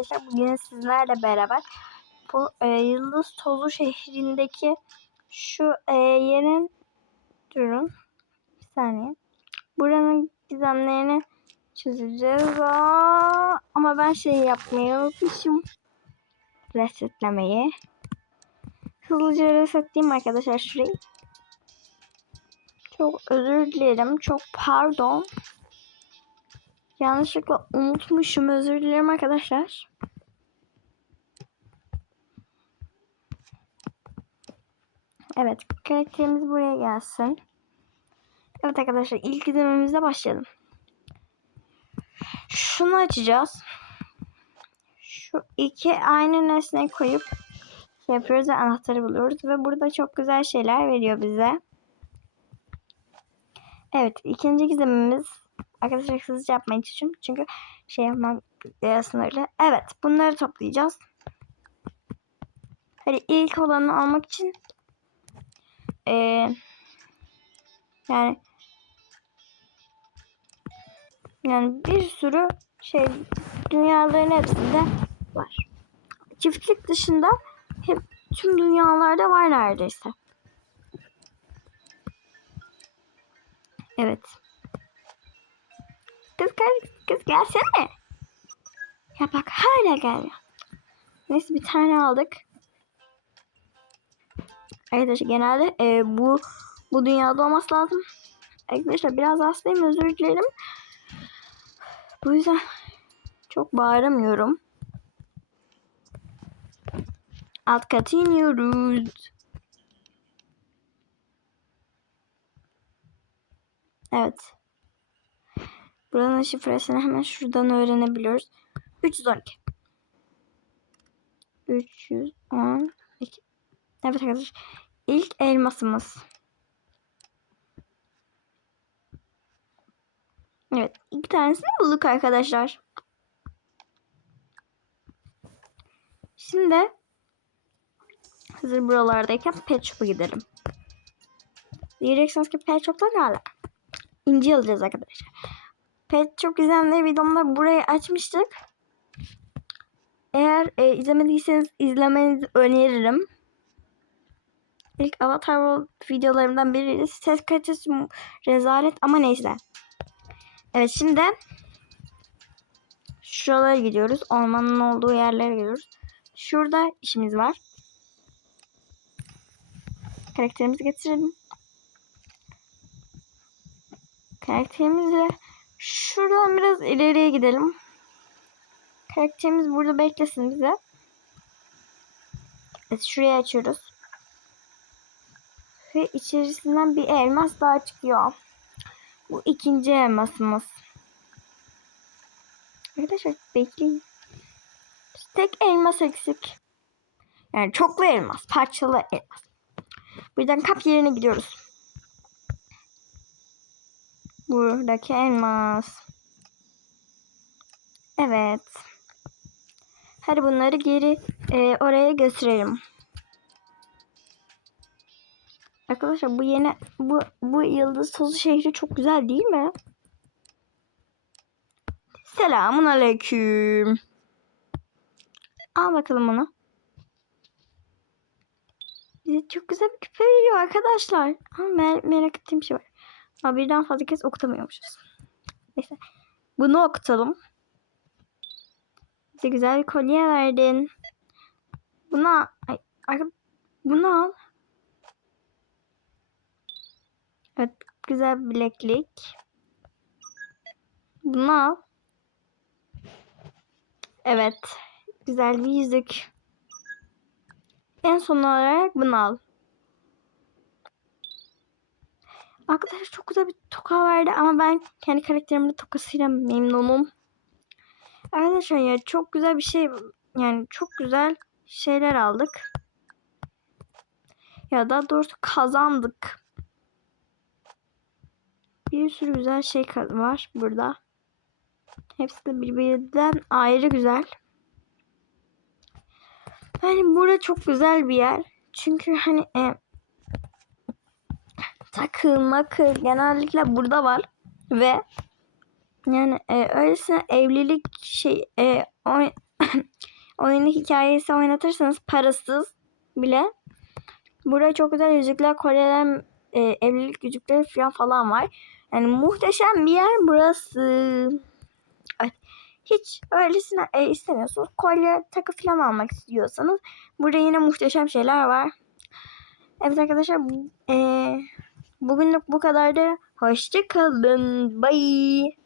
arkadaşlar. Bugün sizlerle beraber bu e, Yıldız Tozu şehrindeki şu e, yerin durun bir saniye. Buranın gizemlerini çözeceğiz. Aa, ama ben şey yapmayı unutmuşum. Resetlemeyi. Hızlıca resetleyeyim arkadaşlar şurayı. Çok özür dilerim. Çok pardon. Yanlışlıkla unutmuşum. Özür dilerim arkadaşlar. Evet. Karakterimiz buraya gelsin. Evet arkadaşlar. ilk izlememizle başlayalım. Şunu açacağız. Şu iki aynı nesneyi koyup şey yapıyoruz ve anahtarı buluyoruz. Ve burada çok güzel şeyler veriyor bize. Evet. ikinci gizemimiz Arkadaşlar hızlıca yapmaya çalışıyorum. Çünkü şey yapmam e, sınırlı. Evet. Bunları toplayacağız. Hadi ilk olanı almak için e, yani yani bir sürü şey dünyaların hepsinde var. Çiftlik dışında hep tüm dünyalarda var neredeyse. Evet. Kız kız kız gelsene. Ya bak hala gelmiyor. Neyse bir tane aldık. Arkadaşlar genelde e, bu bu dünyada olması lazım. Arkadaşlar biraz hastayım özür dilerim. Bu yüzden çok bağıramıyorum. Alt katı iniyoruz. Evet. Buranın şifresini hemen şuradan öğrenebiliyoruz. 312. 312. Evet arkadaşlar. İlk elmasımız. Evet. iki tanesini bulduk arkadaşlar. Şimdi hazır buralardayken pet shop'a gidelim. Diyeceksiniz ki pet shop'ta ne alaka? İnci alacağız arkadaşlar. Pet çok gizemli videomda burayı açmıştık. Eğer e, izlemediyseniz izlemenizi öneririm. İlk Avatar World videolarımdan biri ses kalitesi rezalet ama neyse. Evet şimdi şuralara gidiyoruz. Ormanın olduğu yerlere gidiyoruz. Şurada işimiz var. Karakterimizi getirelim. Karakterimizle Şuradan biraz ileriye gidelim. Karakterimiz burada beklesin bize. Evet şurayı açıyoruz. Ve içerisinden bir elmas daha çıkıyor. Bu ikinci elmasımız. Arkadaşlar bekleyin. Tek elmas eksik. Yani çoklu elmas, parçalı elmas. Buradan kap yerine gidiyoruz. Buradaki elmas. Evet. Hadi bunları geri e, oraya götürelim. Arkadaşlar bu yeni bu bu yıldız tozu şehri çok güzel değil mi? Selamun aleyküm. Al bakalım onu. Bize çok güzel bir küpe veriyor arkadaşlar. Mer merak ettiğim şey var. Ama birden fazla kez okutamıyormuşuz. Neyse. Bunu okutalım. Bize güzel bir kolye verdin. Buna ay, ay, bunu al. Evet. Güzel bir bileklik. Bunu al. Evet. Güzel bir yüzük. En son olarak bunu al. Arkadaşlar çok güzel bir toka verdi ama ben kendi karakterimin tokasıyla memnunum. Arkadaşlar ya çok güzel bir şey yani çok güzel şeyler aldık. Ya da doğrusu kazandık. Bir sürü güzel şey var burada. Hepsi de birbirinden ayrı güzel. Yani burada çok güzel bir yer. Çünkü hani e, takı makı genellikle burada var ve yani e, öylesine evlilik şey e, o, oyunu hikayesi oynatırsanız parasız bile burada çok güzel yüzükler, kolyeler, e, evlilik yüzükleri falan falan var. Yani muhteşem bir yer burası. Hiç öylesine e, istemiyorsunuz. Kolye, takı falan almak istiyorsanız burada yine muhteşem şeyler var. Evet arkadaşlar e, bugünlük bu kadardı. Hoşça kalın. Bye.